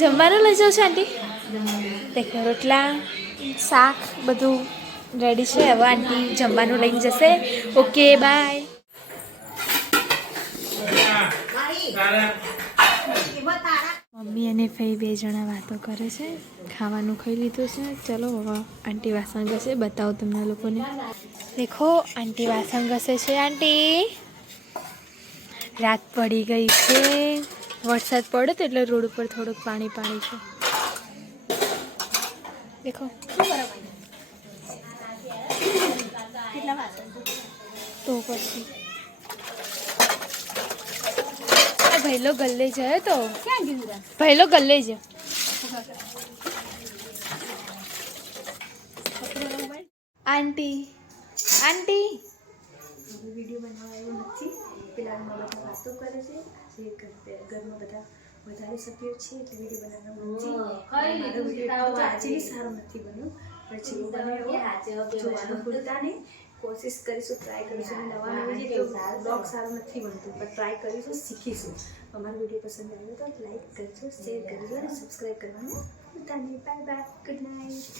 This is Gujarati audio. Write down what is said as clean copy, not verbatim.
જમવાનું લઈ જાઉં છું આંટી? દેખો રોટલા શાક બધું રેડી છે. હવે આંટી જમવાનું લઈને જશે. Okay bye. મમ્મી અને ફઈ 2 જણા વાતો કરે છે. ખાવાનું ખાઈ લીધું છે. ચલો હવે આંટી વાસણ ઘસે, બતાવો તમને લોકોને. દેખો આંટી વાસણ ઘસે છે. આંટી રાત પડી ગઈ છે. વરસાદ પડ્યો તો એટલે રોડ ઉપર થોડુંક પાણી પાણી છે. દેખો તો પછી ભૈલો ગલ્લે જાય તો ભૈલો ગલ્લે જ આંટી આંટી વિડીયો બનાવવા આવ્યો નથી. પેલા બધા વાતો કરે છે. આજે ઘરમાં બધા વધારે સભ્યો છે એટલે વિડીયો બનાવવાનું નથી. મારો વિડીયો આજે બી સારો નથી બન્યો. પછી જોવાનું ભૂલતા નહીં. કોશિશ કરીશું, ટ્રાય કરીશું. નવા બ્લોગ સારું નથી બનતું પણ ટ્રાય કરીશું, શીખીશું. અમારો વિડીયો પસંદ આવ્યો તો લાઈક કરજો, શેર કરજો અને સબસ્ક્રાઈબ કરવાનું ભૂલતા નહીં. Bye bye, good night.